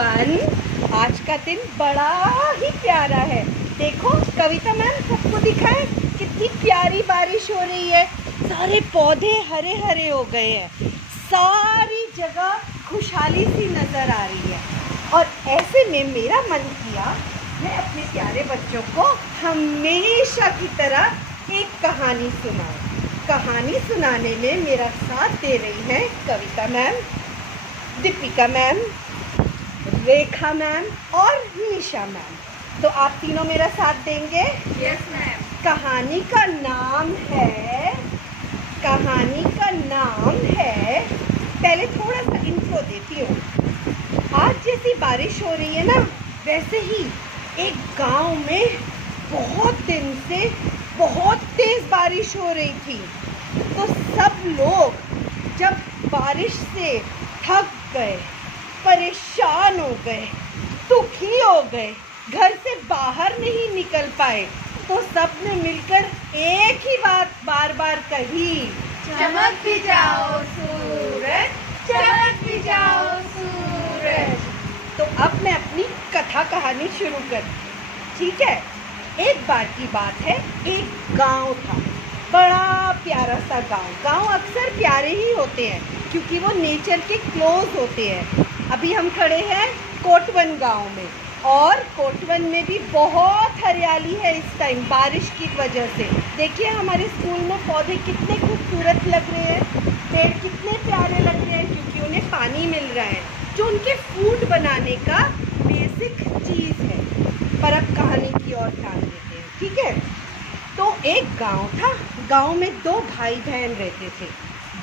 Everyone, आज का दिन बड़ा ही प्यारा है। देखो कविता मैम, सबको दिखाए कितनी प्यारी बारिश हो रही है। सारे पौधे हरे हरे हो गए हैं, सारी जगह खुशहाली सी नजर आ रही है। और ऐसे में मेरा मन किया मैं अपने प्यारे बच्चों को हमेशा की तरह एक कहानी सुनाऊं। कहानी सुनाने में मेरा साथ दे रही हैं कविता मैम, दीपिका मैम, रेखा मैम और निशा मैम। तो आप तीनों मेरा साथ देंगे? Yes ma'am. कहानी का नाम है, पहले थोड़ा सा इंट्रो देती हूँ। आज जैसी बारिश हो रही है ना, वैसे ही एक गांव में बहुत दिन से बहुत तेज बारिश हो रही थी। तो सब लोग जब बारिश से थक गए, परेशान हो गए, दुखी हो गए, घर से बाहर नहीं निकल पाए, तो सबने मिलकर एक ही बात बार बार कही, चमक भी जाओ सूरज, चमक भी जाओ सूरज। तो अब मैं अपनी कथा कहानी शुरू कर, ठीक है। एक बार की बात है, एक गांव था, बड़ा प्यारा सा गांव अक्सर प्यारे ही होते हैं क्योंकि वो नेचर के क्लोज होते हैं। अभी हम खड़े हैं कोटवन गांव में, और कोटवन में भी बहुत हरियाली है इस टाइम बारिश की वजह से। देखिए हमारे स्कूल में पौधे कितने खूबसूरत लग रहे हैं, पेड़ कितने प्यारे लग रहे हैं क्योंकि उन्हें पानी मिल रहा है, जो उनके फूड बनाने का बेसिक चीज़ है। पर अब कहानी की ओर ध्यान देते हैं, ठीक है। तो एक गांव था, गांव में दो भाई बहन रहते थे।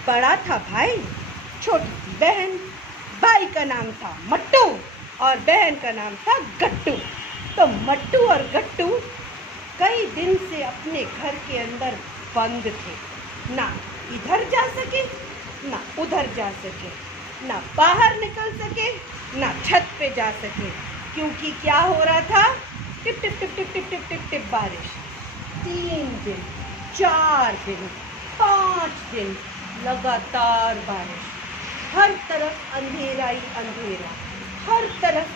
बड़ा था भाई, छोटी सी बहन। भाई का नाम था मट्टू और बहन का नाम था गट्टू। तो मट्टू और गट्टू कई दिन से अपने घर के अंदर बंद थे, ना इधर जा सके ना उधर जा सके, ना बाहर निकल सके ना छत पे जा सके, क्योंकि क्या हो रहा था, tip tip tip tip tip tip tip tip बारिश। 3 दिन, 4 दिन, 5 दिन लगातार बारिश, हर तरफ अंधेरा ही अंधेरा, हर तरफ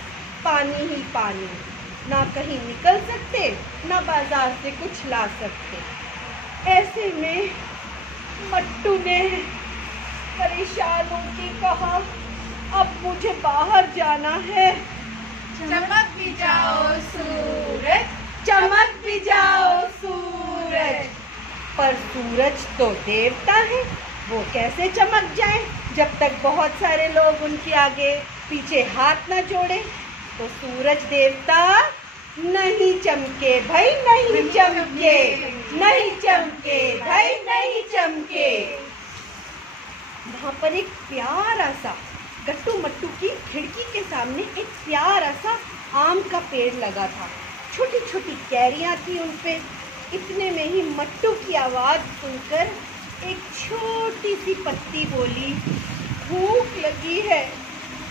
पानी ही पानी, ना कहीं निकल सकते ना बाजार से कुछ ला सकते। ऐसे में मट्टू ने परेशान होकर कहा, अब मुझे बाहर जाना है। चमक भी जाओ सूरज, चमक भी जाओ सूरज। पर सूरज तो देवता है, वो कैसे चमक जाए जब तक बहुत सारे लोग उनके आगे पीछे हाथ न जोड़े। तो सूरज देवता नहीं चमके भाई, नहीं चमके, नहीं चमके भाई, नहीं चमके। वहां पर एक प्यारा सा, गट्टू मट्टू की खिड़की के सामने एक प्यारा सा आम का पेड़ लगा था। छोटी छोटी कैरियां थी उन पे। इतने में ही मट्टू की आवाज सुनकर एक छोटी सी पत्ती बोली, भूख लगी है,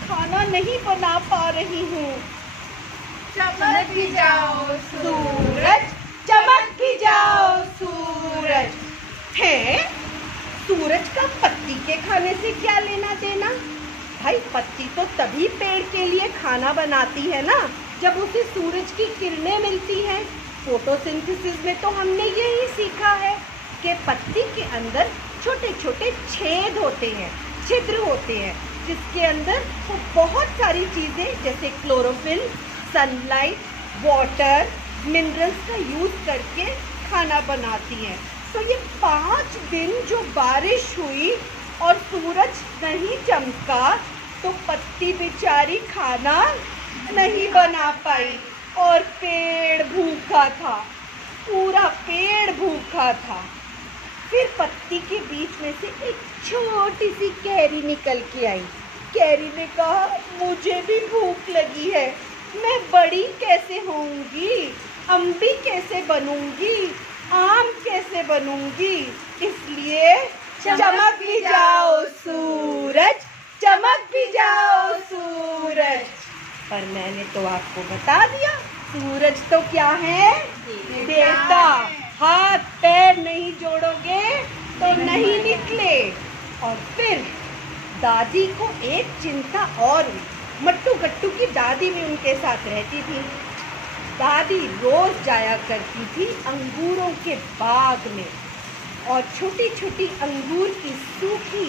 खाना नहीं बना पा रही हूँ। चमक भी जाओ सूरज, चमक भी जाओ सूरज। है, सूरज का पत्ती के खाने से क्या लेना देना भाई? पत्ती तो तभी पेड़ के लिए खाना बनाती है ना, जब उसे सूरज की किरणें मिलती हैं। फोटोसिंथेसिस में तो हमने यही सीखा है कि पत्ती के अंदर छोटे छोटे छेद होते हैं, छिद्र होते हैं, जिसके अंदर वो बहुत सारी चीज़ें जैसे क्लोरोफिल, सनलाइट, वाटर, मिनरल्स का यूज करके खाना बनाती हैं। तो ये 5 दिन जो बारिश हुई और सूरज नहीं चमका, तो पत्ती बेचारी खाना नहीं बना पाई और पेड़ भूखा था, पूरा पेड़ भूखा था। फिर पत्ती के बीच में से एक छोटी सी कैरी निकल के आई। कैरी ने कहा, मुझे भी भूख लगी है, मैं बड़ी कैसे होऊंगी, अम्बी कैसे बनूंगी, आम कैसे बनूंगी, इसलिए चमक भी जाओ सूरज, चमक भी जाओ सूरज। पर मैंने तो आपको बता दिया, सूरज तो क्या है, देवता। हाथ पैर नहीं जोड़ोगे तो नहीं निकले। और फिर दादी को एक चिंता और हुई। मट्टू गट्टू की दादी भी उनके साथ रहती थी। दादी रोज जाया करती थी अंगूरों के बाग में और छोटी छोटी अंगूर की सूखी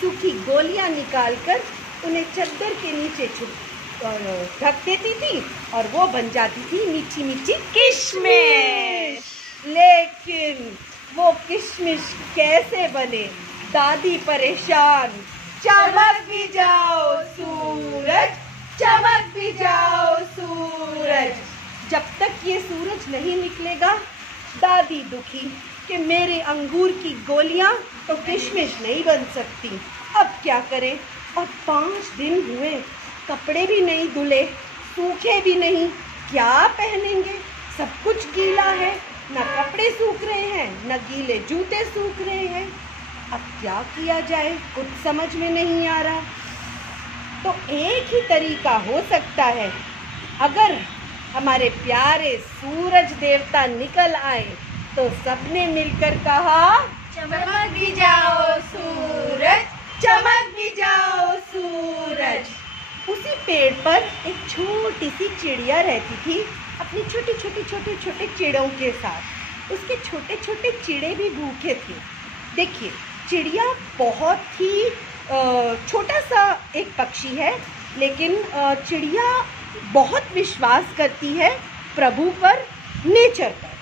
सूखी गोलियां निकालकर उन्हें चद्दर के नीचे ढक देती थी और वो बन जाती थी मीठी मीठी किशमिश। लेकिन वो किशमिश कैसे बने, दादी परेशान। चमक भी जाओ सूरज, चमक भी जाओ सूरज। जब तक ये सूरज नहीं निकलेगा दादी दुखी कि मेरे अंगूर की गोलियां तो किशमिश नहीं बन सकती, अब क्या करें। और 5 दिन हुए, कपड़े भी नहीं धुले, सूखे भी नहीं, क्या पहनेंगे। सब कुछ गीला है, न कपड़े सूख रहे हैं न गीले जूते सूख रहे हैं। अब क्या किया जाए, कुछ समझ में नहीं आ रहा। तो एक ही तरीका हो सकता है, अगर हमारे प्यारे सूरज देवता निकल आए तो सबने मिलकर कहा, चमक भी जाओ सूरज, चमक भी जाओ सूरज। उसी पेड़ पर एक छोटी सी चिड़िया रहती थी अपनी छोटे छोटे चिड़ों के साथ। उसके छोटे छोटे चिड़े भी भूखे थे। देखिए, चिड़िया बहुत ही छोटा सा एक पक्षी है, लेकिन चिड़िया बहुत विश्वास करती है प्रभु पर, नेचर पर।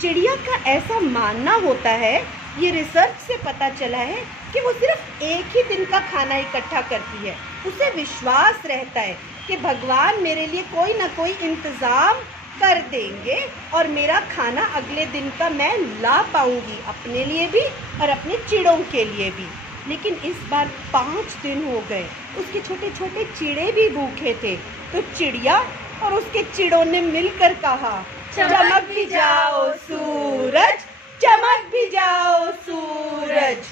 चिड़िया का ऐसा मानना होता है, ये रिसर्च से पता चला है कि वो सिर्फ एक ही दिन का खाना इकट्ठा करती है। उसे विश्वास रहता है कि भगवान मेरे लिए कोई ना कोई इंतज़ाम कर देंगे और मेरा खाना अगले दिन का मैं ला पाऊंगी, अपने लिए भी और अपने चिड़ों के लिए भी। लेकिन इस बार 5 दिन हो गए, उसके छोटे छोटे चिड़े भी भूखे थे। तो चिड़िया और उसके चिड़ों ने मिलकर कहा, चमक भी जाओ सूरज, चमक भी जाओ सूरज।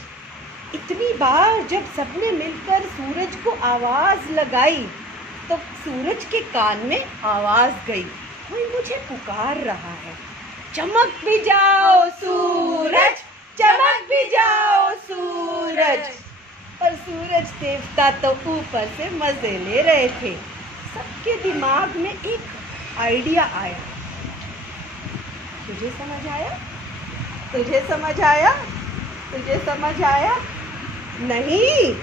इतनी बार जब सबने मिलकर सूरज को आवाज लगाई तो सूरज के कान में आवाज गई, कोई मुझे पुकार रहा है। चमक भी जाओ सूरज, चमक भी जाओ सूरज। और सूरज देवता तो ऊपर से मजे ले रहे थे। सबके दिमाग में एक आइडिया आया। तुझे समझ आया? तुझे समझ आया? तुझे समझ आया? नहीं,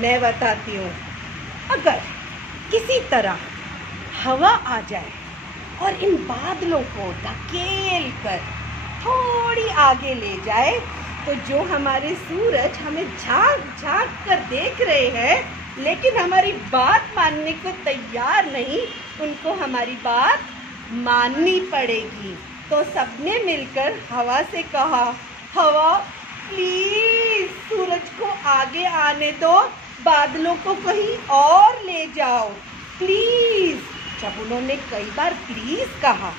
मैं बताती हूँ। अगर किसी तरह हवा आ जाए और इन बादलों को धकेल कर थोड़ी आगे ले जाए, तो जो हमारे सूरज हमें झांक झांक कर देख रहे हैं, लेकिन हमारी बात मानने को तैयार नहीं, उनको हमारी बात माननी पड़ेगी। तो सबने मिलकर हवा से कहा, हवा प्लीज सूरज को आगे आने दो, बादलों को कहीं और ले जाओ प्लीज। जब उन्होंने कई बार प्लीज कहा,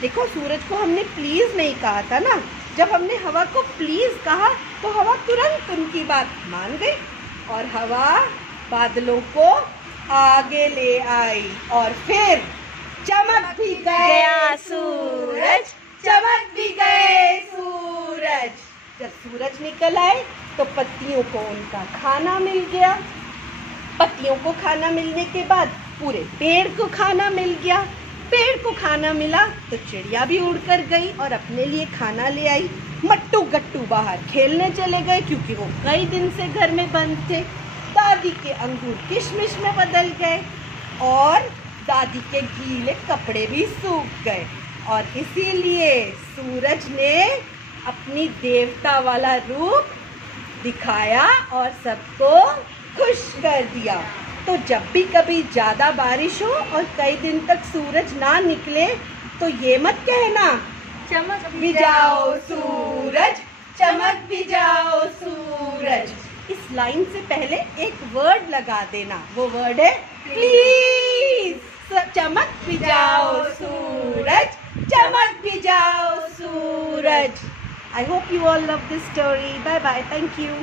देखो सूरज को हमने प्लीज नहीं कहा था ना, जब हमने हवा को प्लीज कहा तो हवा तुरंत उनकी बात मान गई और हवा बादलों को आगे ले आई। और फिर चमक भी गया सूरज, चमक भी गए सूरज। जब सूरज निकल आए तो पत्तियों को उनका खाना मिल गया। पत्तियों को खाना मिलने के बाद पूरे पेड़ को खाना मिल गया। पेड़ को खाना मिला तो चिड़िया भी उड़कर गई और अपने लिए खाना ले आई। मट्टू गट्टू बाहर खेलने चले गए क्योंकि वो कई दिन से घर में बंद थे। दादी के अंगूर किशमिश में बदल गए और दादी के गीले कपड़े भी सूख गए। और इसीलिए सूरज ने अपनी देवता वाला रूप दिखाया और सबको खुश कर दिया। तो जब भी कभी ज़्यादा बारिश हो और कई दिन तक सूरज ना निकले तो ये मत कहना, चमक भी जाओ सूरज, चमक भी जाओ सूरज। इस लाइन से पहले एक वर्ड लगा देना, वो वर्ड है प्लीज। चमक भी जाओ सूरज, चमक भी जाओ सूरज। I hope you all love this story. Bye bye. Thank you.